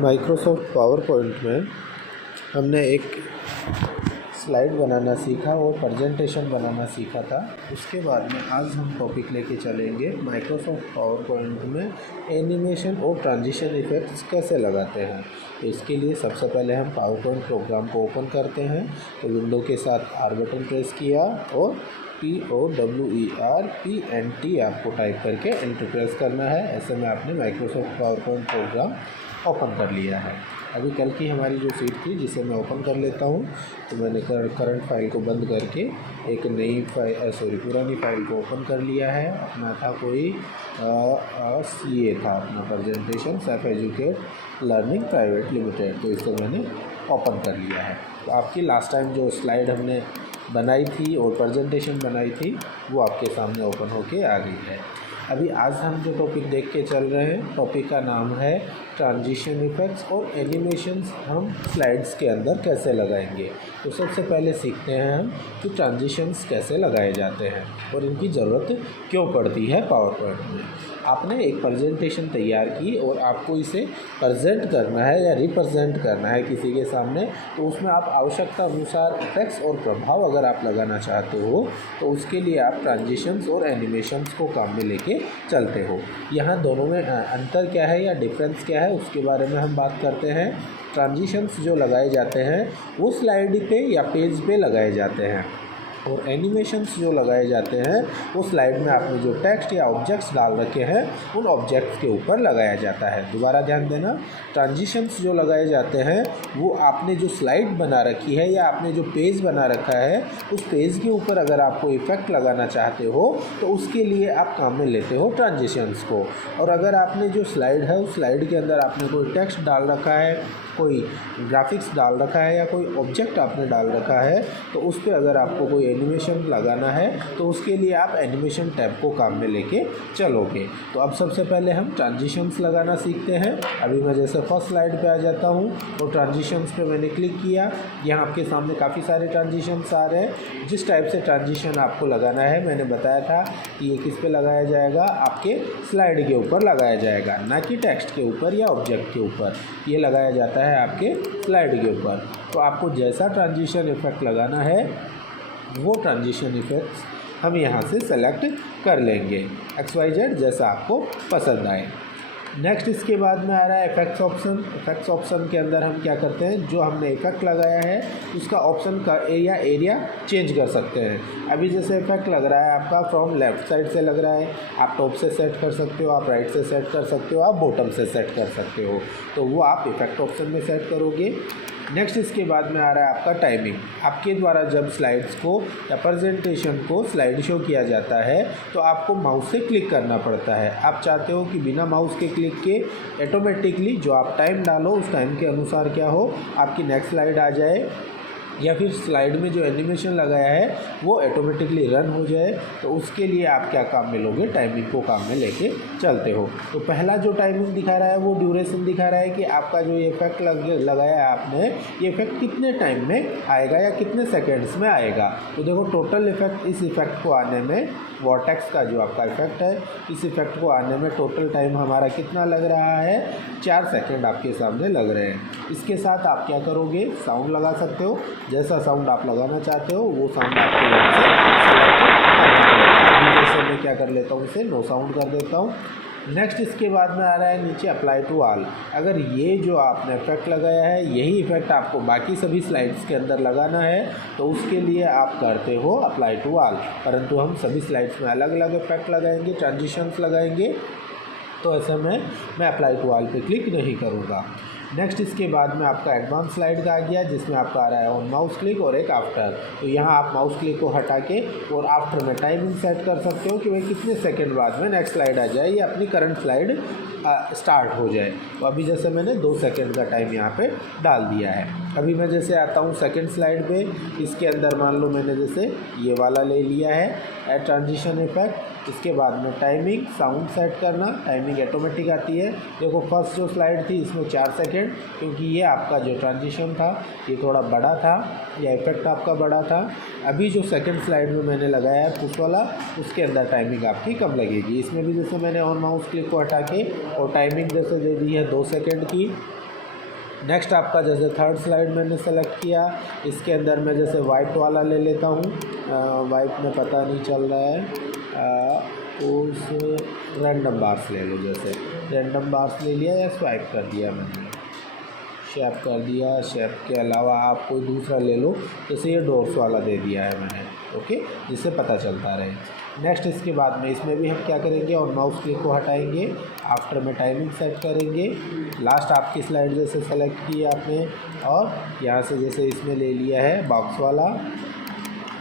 Microsoft power point में हमने एक स्लाइड बनाना सीखा और प्रेजेंटेशन बनाना सीखा था। उसके बाद में आज हम टॉपिक लेके चलेंगे माइक्रोसॉफ्ट पावर पॉइंट में एनिमेशन और ट्रांजिशन इफ़ेक्ट्स कैसे लगाते हैं। तो इसके लिए सबसे पहले हम पावर पॉइंट प्रोग्राम को ओपन करते हैं। तो विंडो के साथ R बटन प्रेस किया और POWERPNT आपको टाइप करके एंटर प्रेस करना है। ऐसे में आपने Microsoft PowerPoint program open कर लिया है। अभी कल की हमारी जो सीट थी जिसे मैं ओपन कर लेता हूँ, तो मैंने करंट फाइल को बंद करके एक नई पुरानी फाइल को ओपन कर लिया है। अपना था कोई CA था अपना presentation, self educate learning private limited, तो इसे मैंने ओपन कर लिया है। तो आपकी लास्ट टाइम जो स्लाइड हमने बनाई थी और प्रेजेंटेशन बनाई थी वो आपके सामने ओपन होके आ गई है। अभी आज हम जो टॉपिक देख के चल रहे हैं, टॉपिक का नाम है ट्रांजिशन इफ़ेक्ट्स और एनिमेशंस हम स्लाइड्स के अंदर कैसे लगाएंगे। तो सबसे पहले सीखते हैं हम कि ट्रांजिशंस कैसे लगाए जाते हैं और इनकी ज़रूरत क्यों पड़ती है पावर पॉइंट में। आपने एक प्रेजेंटेशन तैयार की और आपको इसे प्रेजेंट करना है या रिप्रेजेंट करना है किसी के सामने, तो उसमें आप आवश्यकता अनुसार इफेक्ट्स और प्रभाव अगर आप लगाना चाहते हो तो उसके लिए आप ट्रांजिशंस और एनिमेशंस को काम में लेके चलते हो। यहाँ दोनों में अंतर क्या है या डिफरेंस क्या है उसके बारे में हम बात करते हैं। ट्रांजिशंस जो लगाए जाते हैं वो स्लाइड पे या पेज पे लगाए जाते हैं और एनिमेशंस जो लगाए जाते हैं वो स्लाइड में आपने जो टेक्स्ट या ऑब्जेक्ट्स डाल रखे हैं उन ऑब्जेक्ट्स के ऊपर लगाया जाता है। दोबारा ध्यान देना, ट्रांजिशंस जो लगाए जाते हैं वो आपने जो स्लाइड बना रखी है या आपने जो पेज बना रखा है उस पेज के ऊपर अगर आपको इफ़ेक्ट लगाना चाहते हो तो उसके लिए आप काम में लेते हो ट्रांजिशंस को। और अगर आपने जो स्लाइड है उस स्लाइड के अंदर आपने कोई टेक्स्ट डाल रखा है, कोई ग्राफिक्स डाल रखा है या कोई ऑब्जेक्ट आपने डाल रखा है, तो उस पर अगर आपको कोई एनिमेशन लगाना है तो उसके लिए आप एनिमेशन टैब को काम में लेके चलोगे। तो अब सबसे पहले हम ट्रांजिशंस लगाना सीखते हैं। अभी मैं जैसे फर्स्ट स्लाइड पे आ जाता हूँ और ट्रांजिशंस पे मैंने क्लिक किया। यहाँ आपके सामने काफ़ी सारे ट्रांजिशंस आ रहे हैं। जिस टाइप से ट्रांजिशन आपको लगाना है मैंने बताया था कि ये किस पे लगाया जाएगा, आपके स्लाइड के ऊपर लगाया जाएगा, ना कि टेक्स्ट के ऊपर या ऑब्जेक्ट के ऊपर। ये लगाया जाता है आपके स्लाइड के ऊपर। तो आपको जैसा ट्रांजिशन इफ़ेक्ट लगाना है वो ट्रांजिशन इफ़ेक्ट्स हम यहाँ से सेलेक्ट कर लेंगे, XYZ जैसा आपको पसंद आए। नेक्स्ट इसके बाद में आ रहा है इफ़ेक्ट्स ऑप्शन। इफ़ेक्ट्स ऑप्शन के अंदर हम क्या करते हैं, जो हमने इफ़ेक्ट लगाया है उसका ऑप्शन का एरिया चेंज कर सकते हैं। अभी जैसे इफ़ेक्ट लग रहा है आपका फ्रॉम लेफ़्ट साइड से लग रहा है, आप टॉप से सेट कर सकते हो, आप राइट से सेट कर सकते हो, आप बॉटम से सेट कर सकते हो। तो वो आप इफ़ेक्ट ऑप्शन में सेट करोगे। नेक्स्ट इसके बाद में आ रहा है आपका टाइमिंग। आपके द्वारा जब स्लाइड्स को या प्रेजेंटेशन को स्लाइड शो किया जाता है तो आपको माउस से क्लिक करना पड़ता है। आप चाहते हो कि बिना माउस के क्लिक के ऑटोमेटिकली जो आप टाइम डालो उस टाइम के अनुसार क्या हो, आपकी नेक्स्ट स्लाइड आ जाए या फिर स्लाइड में जो एनिमेशन लगाया है वो ऑटोमेटिकली रन हो जाए। तो उसके लिए आप क्या काम में लोगे, टाइमिंग को काम में लेके चलते हो। तो पहला जो टाइमिंग दिखा रहा है वो ड्यूरेशन दिखा रहा है कि आपका जो इफेक्ट लगाया है आपने, ये इफेक्ट कितने टाइम में आएगा या कितने सेकेंड्स में आएगा। तो देखो टोटल इफेक्ट, इस इफेक्ट को आने में, वॉर्टेक्स का जो आपका इफेक्ट है, इस इफेक्ट को आने में टोटल टाइम हमारा कितना लग रहा है, 4 सेकेंड आपके सामने लग रहे हैं। इसके साथ आप क्या करोगे, साउंड लगा सकते हो। जैसा साउंड आप लगाना चाहते हो वो साउंड आपको यहाँ से सेलेक्ट करना पड़ेगा। अभी जैसे मैं क्या कर लेता हूँ, इसे नो साउंड कर देता हूँ। नेक्स्ट इसके बाद में आ रहा है नीचे अप्लाई टू ऑल। अगर ये जो आपने इफेक्ट लगाया है यही इफेक्ट आपको बाकी सभी स्लाइड्स के अंदर लगाना है तो उसके लिए आप करते हो अप्लाई टू ऑल। परंतु हम सभी स्लाइड्स में अलग अलग इफेक्ट लगाएंगे, ट्रांजिशंस लगाएंगे, तो ऐसे में मैं अप्लाई टू ऑल पे क्लिक नहीं करूँगा। नेक्स्ट इसके बाद में आपका एडवांस स्लाइड का आ गया जिसमें आपका आ रहा है ऑन माउस क्लिक और एक आफ्टर। तो यहाँ आप माउस क्लिक को हटा के और आफ्टर में टाइमिंग सेट कर सकते हो कि भाई कितने सेकंड बाद में नेक्स्ट स्लाइड आ जाए या अपनी करंट स्लाइड स्टार्ट हो जाए। तो अभी जैसे मैंने 2 सेकंड का टाइम यहाँ पे डाल दिया है। अभी मैं जैसे आता हूँ सेकंड स्लाइड पे, इसके अंदर मान लो मैंने जैसे ये वाला ले लिया है एड ट्रांजिशन इफेक्ट। इसके बाद में टाइमिंग, साउंड सेट करना, टाइमिंग ऑटोमेटिक आती है। देखो फर्स्ट जो स्लाइड थी इसमें 4 सेकंड, क्योंकि ये आपका जो ट्रांजिशन था ये थोड़ा बड़ा था या इफेक्ट आपका बड़ा था। अभी जो सेकंड स्लाइड में मैंने लगाया है पुश वाला, उसके अंदर टाइमिंग आपकी कम लगेगी। इसमें भी जैसे मैंने ऑन माउस क्लिक को हटा के और टाइमिंग जैसे दे दी है 2 सेकंड की, नेक्स्ट आपका जैसे थर्ड स्लाइड मैंने सेलेक्ट किया, इसके अंदर मैं जैसे वाइट वाला ले लेता हूँ। वाइट में पता नहीं चल रहा है, उस रैंडम बार्स ले लो। जैसे रैंडम बार्स ले लिया या स्वाइप कर दिया मैंने, शेप कर दिया। शेप के अलावा आप कोई दूसरा ले लो, जैसे ये डोर्स वाला दे दिया है मैंने, ओके, जिससे पता चलता रहे। नेक्स्ट इसके बाद में इसमें भी हम क्या करेंगे, और माउस क्लिक को हटाएंगे। आफ्टर में टाइमिंग सेट करेंगे। लास्ट आपकी स्लाइड जैसे सेलेक्ट की आपने, और यहाँ से जैसे इसमें ले लिया है बॉक्स वाला,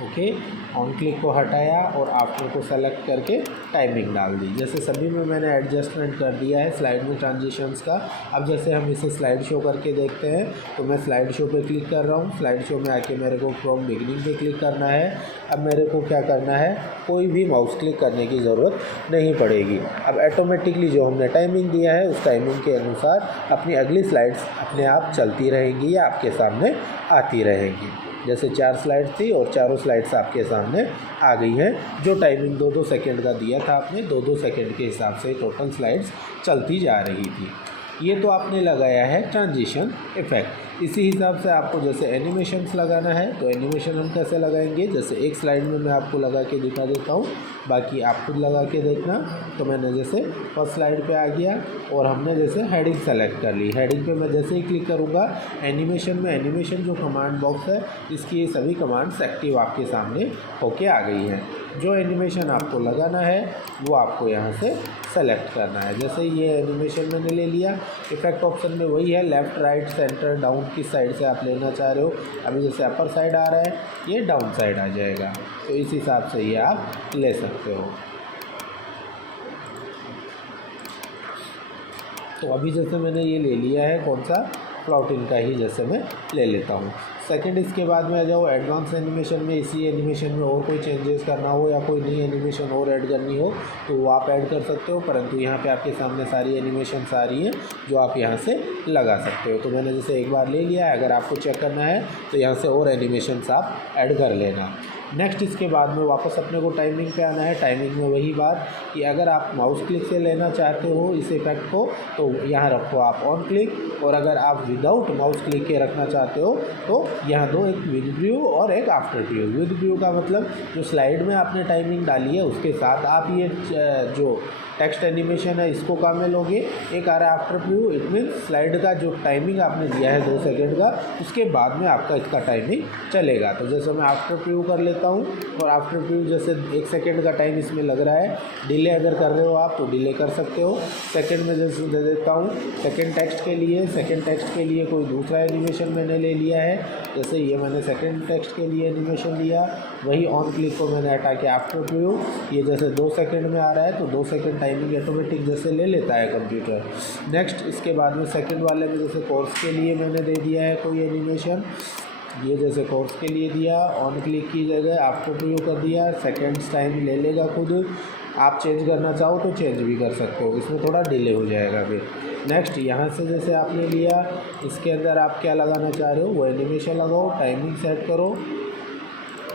ओके, ऑन क्लिक को हटाया और आफ्टर को सेलेक्ट करके टाइमिंग डाल दी। जैसे सभी में मैंने एडजस्टमेंट कर दिया है स्लाइड में ट्रांजिशंस का। अब जैसे हम इसे स्लाइड शो करके देखते हैं, तो मैं स्लाइड शो पे क्लिक कर रहा हूँ। स्लाइड शो में आके मेरे को फ्रॉम बिगिनिंग पे क्लिक करना है। अब मेरे को क्या करना है, कोई भी माउस क्लिक करने की ज़रूरत नहीं पड़ेगी। अब ऑटोमेटिकली जो हमने टाइमिंग दिया है उस टाइमिंग के अनुसार अपनी अगली स्लाइड्स अपने आप चलती रहेंगी या आपके सामने आती रहेंगी। जैसे 4 स्लाइड्स थी और चारों स्लाइड्स आपके सामने आ गई हैं। जो टाइमिंग 2-2 सेकंड का दिया था आपने, 2-2 सेकंड के हिसाब से टोटल स्लाइड्स चलती जा रही थी। ये तो आपने लगाया है ट्रांजिशन इफ़ेक्ट। इसी हिसाब से आपको जैसे एनिमेशंस लगाना है, तो एनिमेशन हम कैसे लगाएंगे, जैसे एक स्लाइड में मैं आपको लगा के दिखा देता हूँ, बाकी आप खुद लगा के देखना। तो मैंने जैसे फर्स्ट स्लाइड पे आ गया और हमने जैसे हेडिंग सेलेक्ट कर ली। हेडिंग पे मैं जैसे ही क्लिक करूँगा, एनिमेशन में एनिमेशन जो कमांड बॉक्स है इसकी ये सभी कमांड्स एक्टिव आपके सामने होके आ गई हैं। जो एनिमेशन आपको लगाना है वो आपको यहाँ से सेलेक्ट करना है। जैसे ये एनिमेशन मैंने ले लिया, इफेक्ट ऑप्शन में वही है, लेफ़्ट राइट सेंटर डाउन किस साइड से आप लेना चाह रहे हो। अभी जैसे अपर साइड आ रहा है, ये डाउन साइड आ जाएगा, तो इस हिसाब से ये आप ले सकते हो। तो अभी जैसे मैंने ये ले लिया है, कौन सा, फ्लाउटिन का ही जैसे मैं ले लेता हूँ। सेकंड इसके बाद में आ जाओ एडवांस एनिमेशन में। इसी एनिमेशन में और कोई चेंजेस करना हो या कोई नई एनिमेशन और ऐड करनी हो तो वो आप ऐड कर सकते हो, परंतु यहाँ पे आपके सामने सारी एनिमेशंस आ रही हैं जो आप यहाँ से लगा सकते हो। तो मैंने जैसे एक बार ले लिया है, अगर आपको चेक करना है तो यहाँ से और एनिमेशंस आप ऐड कर लेना। नेक्स्ट इसके बाद में वापस अपने को टाइमिंग पे आना है। टाइमिंग में वही बात कि अगर आप माउस क्लिक से लेना चाहते हो इस इफेक्ट को तो यहाँ रखो आप ऑन क्लिक, और अगर आप विदाउट माउस क्लिक के रखना चाहते हो तो यहाँ दो, एक विद व्यू और एक आफ्टर व्यू। विद व्यू का मतलब जो स्लाइड में आपने टाइमिंग डाली है उसके साथ आप ये जो टेक्स्ट एनिमेशन है इसको काम में लोगे। एक आ रहा है after view, it mean slide का जो टाइमिंग आपने दिया है 2 सेकंड का, उसके बाद में आपका इसका टाइमिंग चलेगा। तो जैसे मैं आफ्टर व्यू कर लेता हूँ, और आफ्टर व्यू जैसे 1 सेकंड का टाइम इसमें लग रहा है। डिले अगर कर रहे हो आप तो डिले कर सकते हो। सेकंड में जैसे दे देता हूँ सेकंड टेक्स्ट के लिए। सेकंड टेक्स्ट के लिए कोई दूसरा एनिमेशन मैंने ले लिया है, जैसे ये मैंने सेकंड टेक्स्ट के लिए एनिमेशन लिया, वही ऑन क्लिक को मैंने हटा के आफ्टर व्यू, ये जैसे 2 सेकंड में आ रहा है तो 2 सेकंड टाइमिंग ऑटोमेटिक जैसे ले लेता है कंप्यूटर। नेक्स्ट इसके बाद में सेकंड वाले में जैसे कोर्स के लिए मैंने दे दिया है कोई एनिमेशन, ये जैसे कोर्स के लिए दिया, ऑन क्लिक की जगह आफ्टर व्यू कर दिया, सेकंड्स टाइम ले लेगा खुद। आप चेंज करना चाहो तो चेंज भी कर सकते हो, इसमें थोड़ा डिले हो जाएगा फिर। नेक्स्ट यहाँ से जैसे आपने लिया, इसके अंदर आप क्या लगाना चाह रहे हो वो एनिमेशन लगाओ, टाइमिंग सेट करो,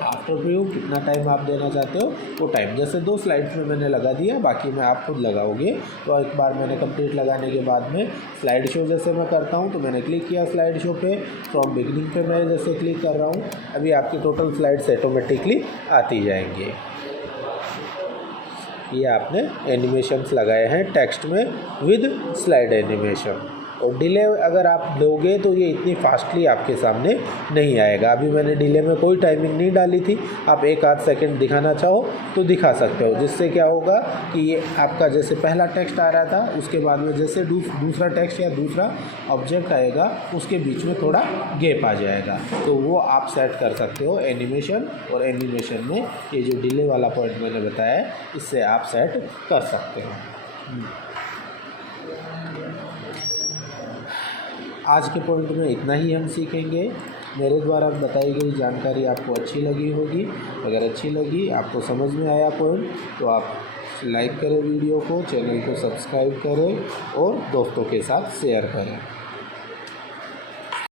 आफ्टर व्यू कितना टाइम आप देना चाहते हो वो टाइम। जैसे 2 स्लाइड्स में मैंने लगा दिया, बाकी में आप खुद लगाओगे। तो एक बार मैंने कंप्लीट लगाने के बाद में स्लाइड शो जैसे मैं करता हूँ तो मैंने क्लिक किया स्लाइड शो पे, फ्रॉम बिगिनिंग पे मैं जैसे क्लिक कर रहा हूँ, अभी आपकी टोटल स्लाइड्स ऑटोमेटिकली आती जाएंगी। ये आपने एनिमेशंस लगाए हैं टेक्स्ट में विद स्लाइड एनिमेशन। और डिले अगर आप दोगे तो ये इतनी फास्टली आपके सामने नहीं आएगा। अभी मैंने डिले में कोई टाइमिंग नहीं डाली थी, आप 1-8 सेकंड दिखाना चाहो तो दिखा सकते हो। जिससे क्या होगा कि ये आपका जैसे पहला टेक्स्ट आ रहा था, उसके बाद में जैसे दूसरा टेक्स्ट या दूसरा ऑब्जेक्ट आएगा उसके बीच में थोड़ा गैप आ जाएगा। तो वो आप सेट कर सकते हो एनिमेशन, और एनिमेशन में ये जो डिले वाला पॉइंट मैंने बताया है इससे आप सेट कर सकते हो। आज के पॉइंट में इतना ही हम सीखेंगे। मेरे द्वारा बताई गई जानकारी आपको अच्छी लगी होगी। अगर अच्छी लगी, आपको समझ में आया पॉइंट, तो आप लाइक करें वीडियो को, चैनल को सब्सक्राइब करें और दोस्तों के साथ शेयर करें।